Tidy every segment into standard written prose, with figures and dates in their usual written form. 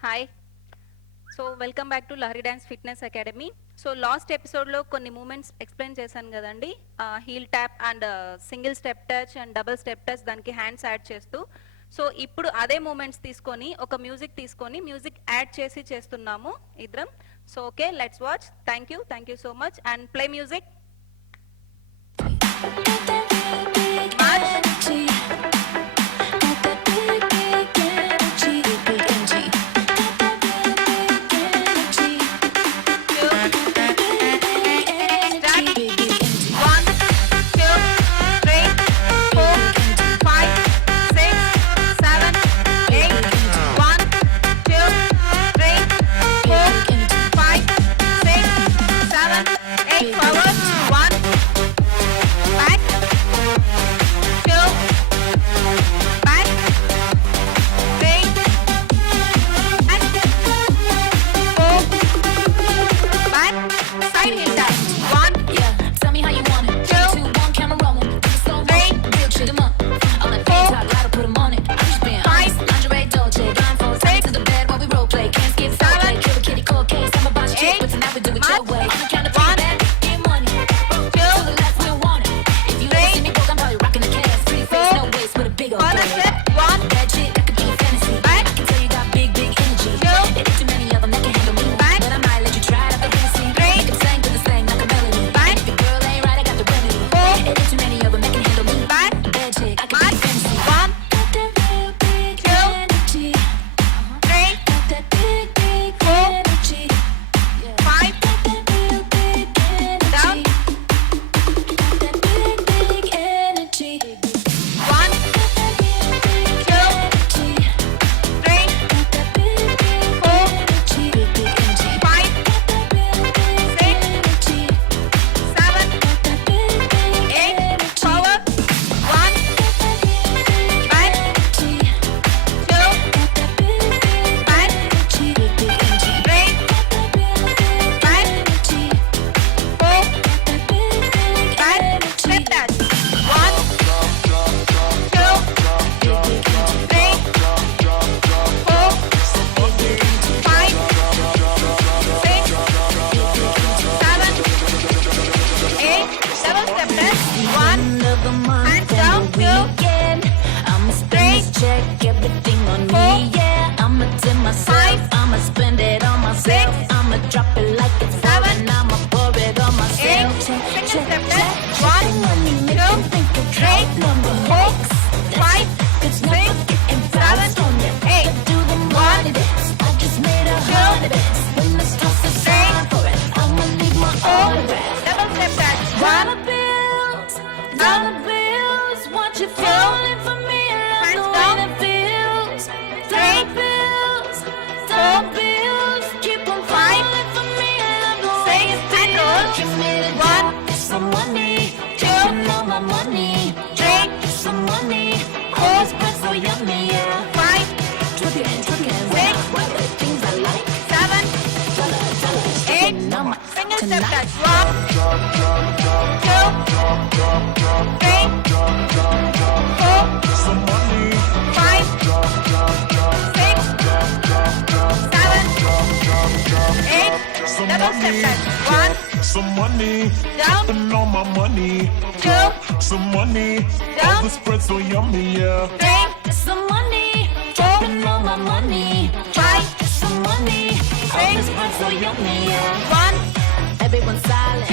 Hi. So welcome back to Lahari Dance Fitness Academy. So last episode lo konni movements explain chesanu kadandi. Heel tap and single step touch and double step touch daniki hands add chestu. So ippudu ade movements teeskoni oka music add chesi chestunnamu idram. So okay, let's watch. Thank you so much and play music. Some money, down on my money. Some money, all the spread so yummy, yeah. Some money, dropping all my money. Some money, all the spread so yummy, yeah. Everyone silent.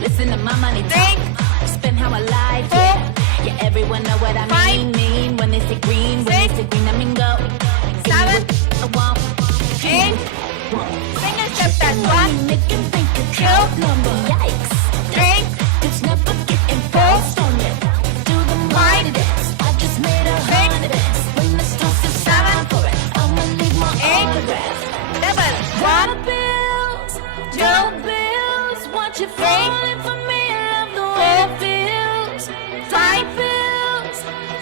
Listen to my money talk. Spend how I like it. Yeah, everyone know what I mean. When they say green, I mean go. 7, 8. Single step touch. 1, Make him think a count number. Yikes. 3, It's never getting forced on you. Do the mighty dance. I just made 100 dance. When the stuff is time for it, I'ma leave my autograph. double. 1, Bills, no bills. Want you falling for me? I love the way it feels. 5 bills,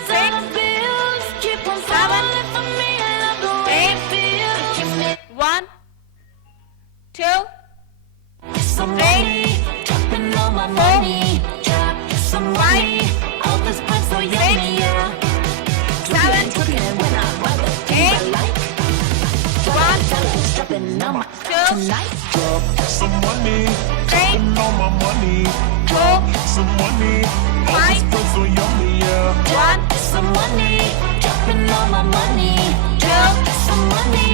7 bills. Keep on falling for me. I love the way it feels. 1, 2, Some money, dollars dropping on my tonight. Drop some money, dropping all my money. Drop some money, all this bread so yummy, yeah. Drop some money, dropping all my money. Drop some money,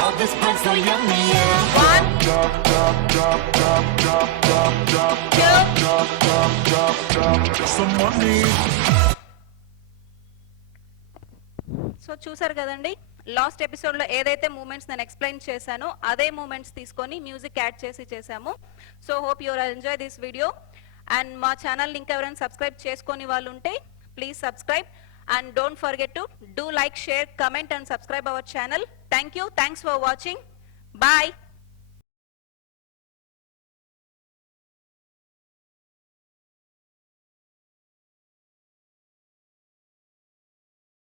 all this bread so yummy, yeah. One, Drop, drop, drop, drop, drop, drop, drop, drop, drop, drop, drop, drop some money. So చూసారు కదండి, last ఎపిసోడ్లో ఏదైతే moments నేను explain చేశానో అదే moments తీసుకొని music add చేసి చేశాము. So hope your enjoy this video. And మా ఛానల్ ఇంకా ఎవరైనా సబ్స్క్రైబ్ చేసుకొని వాళ్ళు ఉంటే please subscribe and don't forget to do like, share, comment and subscribe our channel. Thank you, thanks for watching. Bye.